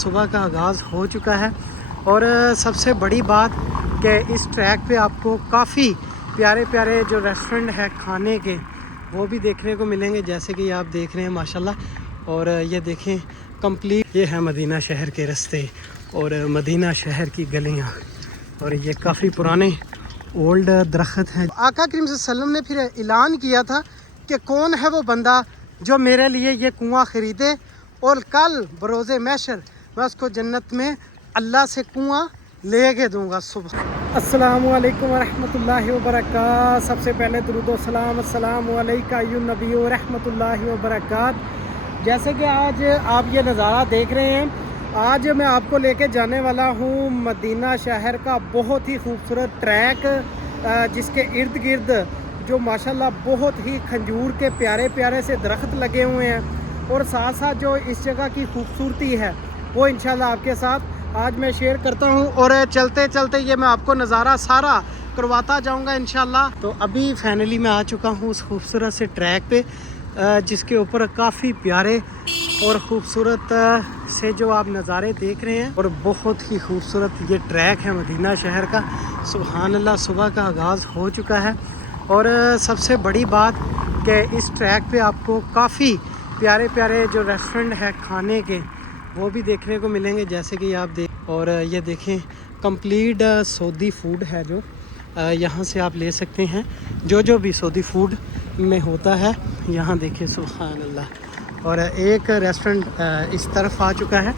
सुबह का आगाज़ हो चुका है और सबसे बड़ी बात कि इस ट्रैक पे आपको काफ़ी प्यारे प्यारे जो रेस्टोरेंट है खाने के वो भी देखने को मिलेंगे, जैसे कि आप देख रहे हैं माशाल्लाह। और ये देखें कंप्लीट ये है मदीना शहर के रास्ते और मदीना शहर की गलियाँ, और ये काफ़ी पुराने ओल्ड दरख्त हैं। आका करीम सल्लल्लाहु अलैहि वसल्लम ने फिर ऐलान किया था कि कौन है वो बंदा जो मेरे लिए ये कुआं ख़रीदे और कल बरोज़े महशर मैं उसको जन्नत में अल्लाह से कुआं ले के दूँगा। सुबह अस्सलामु अलैकुम वरहमतुल्लाहि वबरकातुहू। सबसे पहले दुरूद व सलाम अस्सलामु अलैका अय्युहन नबी व रहमतुल्लाहि व बरकातुहू। जैसे कि आज आप ये नज़ारा देख रहे हैं, आज मैं आपको लेके जाने वाला हूँ मदीना शहर का बहुत ही खूबसूरत ट्रैक, जिसके इर्द गिर्द जो माशाल्लाह बहुत ही खंजूर के प्यारे प्यारे से दरख्त लगे हुए हैं, और साथ साथ जो इस जगह की खूबसूरती है वो इंशाल्लाह आपके साथ आज मैं शेयर करता हूँ। और चलते चलते ये मैं आपको नज़ारा सारा करवाता जाऊँगा इंशाल्लाह। तो अभी फाइनली मैं आ चुका हूँ उस खूबसूरत से ट्रैक पे, जिसके ऊपर काफ़ी प्यारे और ख़ूबसूरत से जो आप नज़ारे देख रहे हैं, और बहुत ही खूबसूरत ये ट्रैक है मदीना शहर का। सुभान अल्लाह, सुबह का आगाज़ हो चुका है और सबसे बड़ी बात कि इस ट्रैक पे आपको काफ़ी प्यारे प्यारे जो रेस्टोरेंट है खाने के वो भी देखने को मिलेंगे, जैसे कि आप देख। और ये देखें कंप्लीट सऊदी फूड है जो यहाँ से आप ले सकते हैं, जो भी सऊदी फूड में होता है यहाँ देखें। सुभान अल्लाह। और एक रेस्टोरेंट इस तरफ आ चुका है,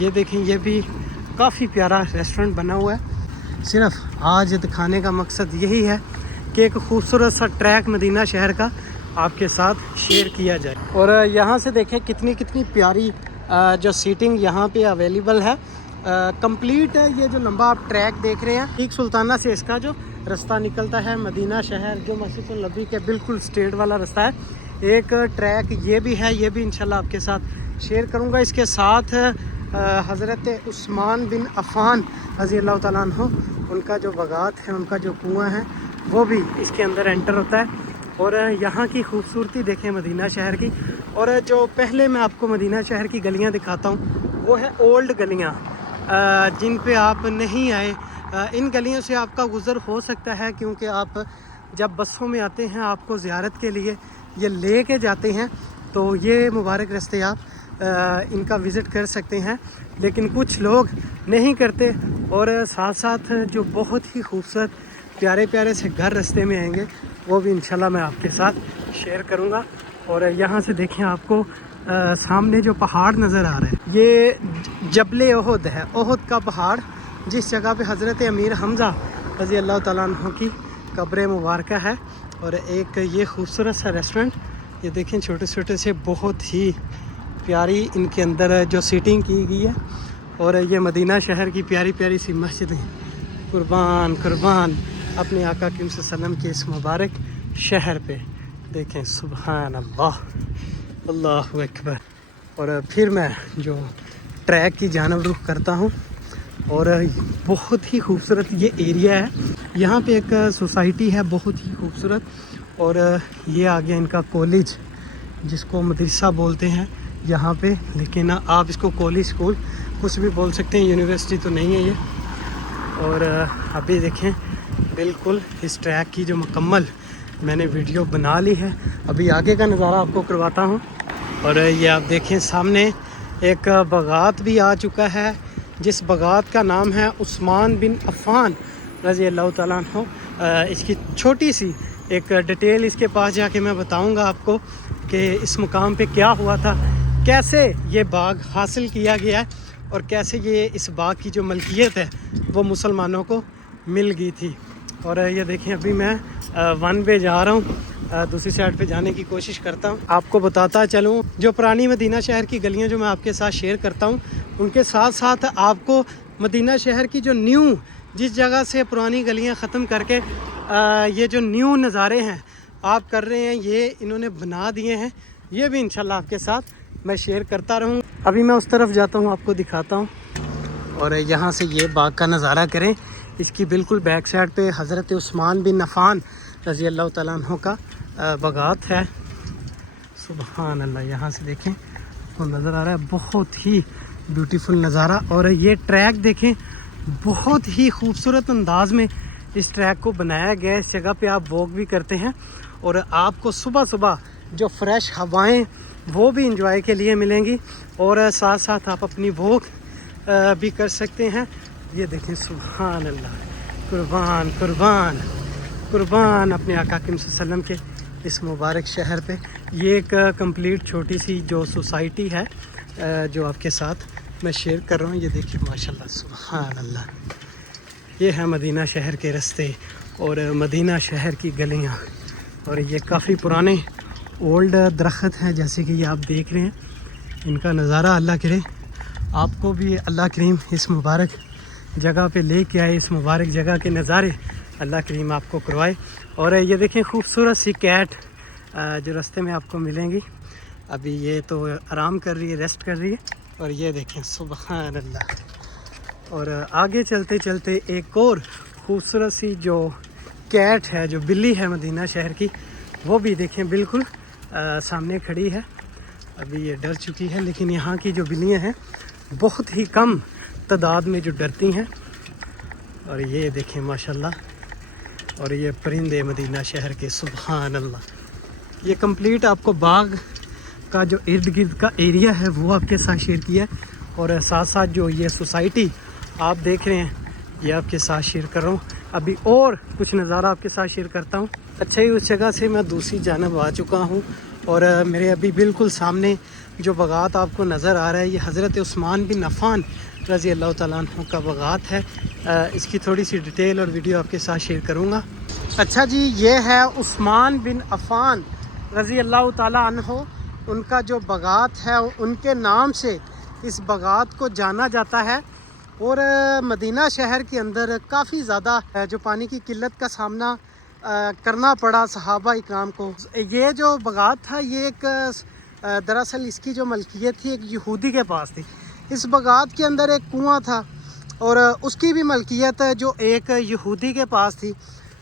ये देखें, ये भी काफ़ी प्यारा रेस्टोरेंट बना हुआ है। सिर्फ आज दिखाने का मकसद यही है कि एक खूबसूरत सा ट्रैक मदीना शहर का आपके साथ शेयर किया जाए। और यहाँ से देखें कितनी कितनी प्यारी जो सीटिंग यहाँ पे अवेलेबल है। कंप्लीट ये जो लंबा आप ट्रैक देख रहे हैं, एक सुल्ताना से इसका जो रास्ता निकलता है मदीना शहर, जो मस्जिद नबी के बिल्कुल स्ट्रेट वाला रास्ता है। एक ट्रैक ये भी है, ये भी इंशाल्लाह आपके साथ शेयर करूँगा। इसके साथ हज़रत उस्मान बिन अफ़ान रज़ी अल्लाह तआला अन्हु, उनका जो बगात है, उनका जो कुआं है वो भी इसके अंदर एंटर होता है। और यहाँ की खूबसूरती देखें मदीना शहर की। और जो पहले मैं आपको मदीना शहर की गलियाँ दिखाता हूँ वो है ओल्ड गलियाँ, जिन पे आप नहीं आए। इन गलियों से आपका गुज़र हो सकता है, क्योंकि आप जब बसों में आते हैं आपको ज़ियारत के लिए ये ले के जाते हैं, तो ये मुबारक रास्ते आप इनका विज़िट कर सकते हैं, लेकिन कुछ लोग नहीं करते। और साथ साथ जो बहुत ही खूबसूरत प्यारे प्यारे से घर रास्ते में आएंगे वो भी इंशाल्लाह मैं आपके साथ शेयर करूंगा। और यहाँ से देखें आपको सामने जो पहाड़ नज़र आ रहा है, ये जबल ओहद है, ओहद का पहाड़, जिस जगह पे हज़रत अमीर हमज़ा रज़ी अल्लाह तआला अन्हु की कब्र मुबारक है। और एक ये खूबसूरत सा रेस्टोरेंट, ये देखें छोटे छोटे से बहुत ही प्यारी इनके अंदर जो सीटिंग की गई है। और ये मदीना शहर की प्यारी प्यारी सी मस्जिदें, कुर्बान कुर्बान अपने आका करीम सल्लल्लाहु अलैहि वसल्लम के इस मुबारक शहर पे देखें। सुभान अल्लाह, अल्लाहु अकबर। और फिर मैं जो ट्रैक की जानब रुख करता हूँ, और बहुत ही खूबसूरत ये एरिया है। यहाँ पे एक सोसाइटी है बहुत ही खूबसूरत, और ये आ गया इनका कॉलेज, जिसको मदरसा बोलते हैं यहाँ पे, लेकिन आप इसको कॉलेज स्कूल कुछ भी बोल सकते हैं, यूनिवर्सिटी तो नहीं है ये। और अभी देखें बिल्कुल इस ट्रैक की जो मुकम्मल मैंने वीडियो बना ली है, अभी आगे का नज़ारा आपको करवाता हूँ। और ये आप देखें सामने एक बगात भी आ चुका है, जिस बगात का नाम है उस्मान बिन अफ़ान रज़ी अल्लाह तआला अन्हु। इसकी छोटी सी एक डिटेल इसके पास जाके मैं बताऊँगा आपको कि इस मुकाम पे क्या हुआ था, कैसे ये बाग हासिल किया गया है, और कैसे ये इस बाग की जो मलकियत है वो मुसलमानों को मिल गई थी। और ये देखें अभी मैं वन वे जा रहा हूँ, दूसरी साइड पे जाने की कोशिश करता हूँ। आपको बताता चलूँ, जो पुरानी मदीना शहर की गलियाँ जो मैं आपके साथ शेयर करता हूँ, उनके साथ साथ आपको मदीना शहर की जो न्यू, जिस जगह से पुरानी गलियाँ ख़त्म करके ये जो न्यू नज़ारे हैं आप कर रहे हैं, ये इन्होंने बना दिए हैं, ये भी इंशाल्लाह आपके साथ मैं शेयर करता रहूँ। अभी मैं उस तरफ जाता हूँ, आपको दिखाता हूँ। और यहाँ से ये बाग का नज़ारा करें, इसकी बिल्कुल बैक साइड पे हज़रत उस्मान बिन अफ़ान रज़ी अल्लाह तआला अन्हु का बगात है। सुभान अल्लाह, यहाँ से देखें तो नज़र आ रहा है बहुत ही ब्यूटीफुल नज़ारा। और ये ट्रैक देखें, बहुत ही खूबसूरत अंदाज में इस ट्रैक को बनाया गया है। इस जगह पे आप वॉक भी करते हैं और आपको सुबह सुबह जो फ्रेश हवाएं वो भी इंजॉय के लिए मिलेंगी, और साथ साथ आप अपनी वॉक भी कर सकते हैं। ये देखें, सुभान अल्लाह, कुर्बान कुर्बान कुर्बान अपने आका करीम सल्लल्लाहु अलैहि वसल्लम के इस मुबारक शहर पे। ये एक कंप्लीट छोटी सी जो सोसाइटी है जो आपके साथ मैं शेयर कर रहा हूँ। ये देखिए माशाल्लाह, सुभान अल्लाह, ये है मदीना शहर के रास्ते और मदीना शहर की गलियाँ। और ये काफ़ी पुराने ओल्ड दरख्त हैं, जैसे कि ये आप देख रहे हैं। इनका नज़ारा अल्लाह करे आपको भी अल्लाह करीम इस मुबारक जगह पे लेके आए, इस मुबारक जगह के नज़ारे अल्लाह करीम आपको करवाए। और ये देखें, खूबसूरत सी कैट जो रास्ते में आपको मिलेंगी। अभी ये तो आराम कर रही है, रेस्ट कर रही है। और ये देखें, सुभान अल्लाह। और आगे चलते चलते एक और खूबसूरत सी जो कैट है, जो बिल्ली है मदीना शहर की, वो भी देखें बिल्कुल सामने खड़ी है। अभी ये डर चुकी है, लेकिन यहाँ की जो बिल्लियाँ हैं बहुत ही कम तादाद में जो डरती हैं। और ये देखें माशाल्लाह, और ये परिंदे मदीना शहर के, सुभान अल्लाह। ये कंप्लीट आपको बाग का जो इर्द गिर्द का एरिया है वो आपके साथ शेयर किया है, और साथ साथ जो ये सोसाइटी आप देख रहे हैं ये आपके साथ शेयर कर रहा हूँ। अभी और कुछ नज़ारा आपके साथ शेयर करता हूँ। अच्छा ही उस जगह से मैं दूसरी जानब आ चुका हूँ, और मेरे अभी बिल्कुल सामने जो बगात आपको नज़र आ रहा है, ये हज़रत उस्मान बिन अफ़ान रज़ी अल्लाह तआला अन्हु का बगात है। इसकी थोड़ी सी डिटेल और वीडियो आपके साथ शेयर करूँगा। अच्छा जी, ये है उस्मान बिन अफ़ान रज़ी अल्लाह तआला अन्हु, उनका जो बगात है उनके नाम से इस बगात को जाना जाता है। और मदीना शहर के अंदर काफ़ी ज़्यादा जो पानी की किल्लत का सामना करना पड़ा सहाबा इकराम को। ये जो बगात था, ये एक दरअसल इसकी जो मलकियत थी एक यहूदी के पास थी। इस बगात के अंदर एक कुआं था और उसकी भी मलकियत जो एक यहूदी के पास थी।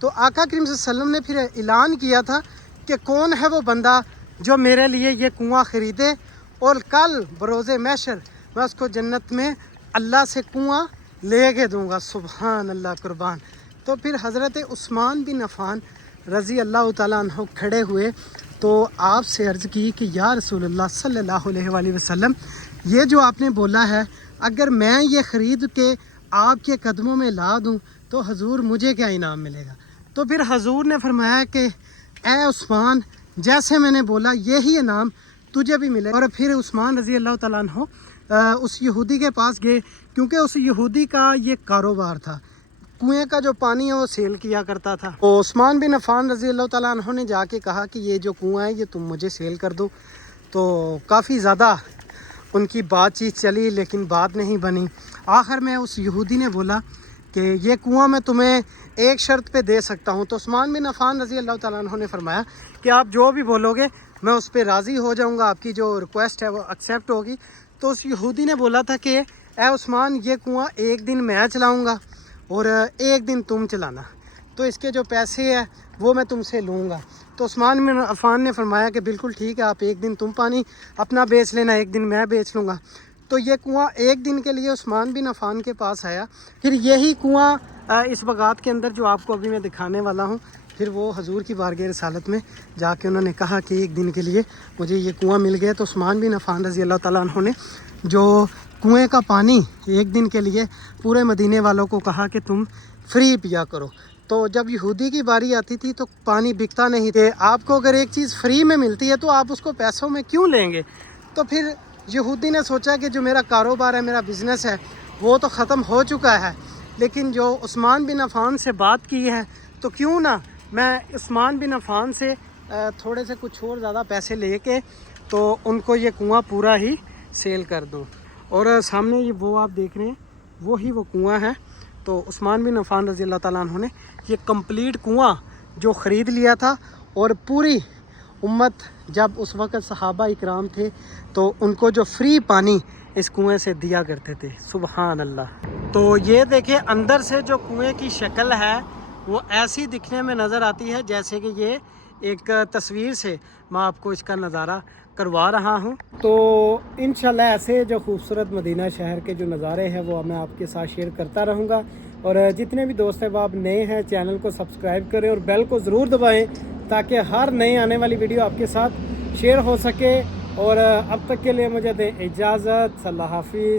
तो आका करीम सल्लल्लाहु अलैहि वसल्लम ने फिर ऐलान किया था कि कौन है वो बंदा जो मेरे लिए ये कुआं ख़रीदे, और कल बरोज़े महशर मैं उसको जन्नत में अल्लाह से कुआं ले के दूँगा। सुभान अल्लाह, कुर्बान। तो फिर हज़रत उस्मान बिन अफ़ान रज़ी अल्लाह तआला अन्हु खड़े हुए, तो आपसे अर्ज़ की कि या रसूलल्लाह सल्लल्लाहु अलैहि वसल्लम, ये जो आपने बोला है, अगर मैं ये ख़रीद के आपके कदमों में ला दूँ तो हजूर मुझे क्या इनाम मिलेगा? तो फिर हजूर ने फरमाया कि ए उस्मान, जैसे मैंने बोला यही इनाम तुझे भी मिले। और फिर उस्मान रज़ी अल्लाह तआला अन्हु उस यहूदी के पास गए, क्योंकि उस यहूदी का ये कारोबार था, कुएं का जो पानी है वो सेल किया करता था। तो उस्मान बिन अफ़ान रज़ी अल्लाह तआला अन्हु ने जाके कहा कि ये जो कुआं है ये तुम मुझे सेल कर दो। तो काफ़ी ज़्यादा उनकी बातचीत चली, लेकिन बात नहीं बनी। आखिर में उस यहूदी ने बोला कि ये कुआं मैं तुम्हें एक शर्त पे दे सकता हूँ। तो उस्मान बिन अफ़ान रज़ी अल्लाह तआला अन्हु ने फरमाया कि आप जो भी बोलोगे मैं उस पर राज़ी हो जाऊँगा, आपकी जो रिक्वेस्ट है वो एक्सेप्ट होगी। तो उस यहूदी ने बोला था कि ए उस्मान, ये कुआं एक दिन मैं चलाऊँगा और एक दिन तुम चलाना, तो इसके जो पैसे हैं वो मैं तुमसे लूँगा। तो उस्मान बिन अफ़ान ने फरमाया कि बिल्कुल ठीक है, आप एक दिन तुम पानी अपना बेच लेना, एक दिन मैं बेच लूँगा। तो ये कुआं एक दिन के लिए उस्मान बिन अफ़ान के पास आया। फिर यही कुआं इस बगात के अंदर जो आपको अभी मैं दिखाने वाला हूँ, फिर वो हजूर की बारगाह रिसालत में जाके उन्होंने कहा कि एक दिन के लिए मुझे ये कुआं मिल गया। तो उस्मान बिन अफ़ान रज़ी अल्लाह तआला अन्हु ने जो कुएं का पानी एक दिन के लिए पूरे मदीने वालों को कहा कि तुम फ्री पिया करो। तो जब यहूदी की बारी आती थी तो पानी बिकता नहीं थे। आपको अगर एक चीज़ फ्री में मिलती है तो आप उसको पैसों में क्यों लेंगे? तो फिर यहूदी ने सोचा कि जो मेरा कारोबार है, मेरा बिज़नेस है, वो तो ख़त्म हो चुका है, लेकिन जो उस्मान बिन अफ़ान से बात की है तो क्यों ना मैं उस्मान बिन अफ़ान से थोड़े से कुछ और ज़्यादा पैसे लेके तो उनको ये कुआं पूरा ही सेल कर दूँ। और सामने ये वो आप देख रहे हैं, वो ही वो कुआं है। तो उस्मान बिन अफ़ान रज़ी अल्लाह तआला अन्हु ने ये कंप्लीट कुआं जो ख़रीद लिया था, और पूरी उम्मत जब उस वक़्त सहाबा इकराम थे तो उनको जो फ्री पानी इस कुएं से दिया करते थे। सुबहान अल्लाह। तो ये देखिए, अंदर से जो कुएं की शक्ल है वो ऐसी दिखने में नज़र आती है जैसे कि ये एक तस्वीर से मैं आपको इसका नज़ारा करवा रहा हूँ। तो इंशाल्लाह ऐसे जो खूबसूरत मदीना शहर के जो नज़ारे हैं वो मैं आपके साथ शेयर करता रहूँगा। और जितने भी दोस्त हैं आप नए हैं चैनल को सब्सक्राइब करें और बेल को ज़रूर दबाएं ताकि हर नई आने वाली वीडियो आपके साथ शेयर हो सके। और अब तक के लिए मुझे दें इजाज़त। अल्लाह हाफिज़।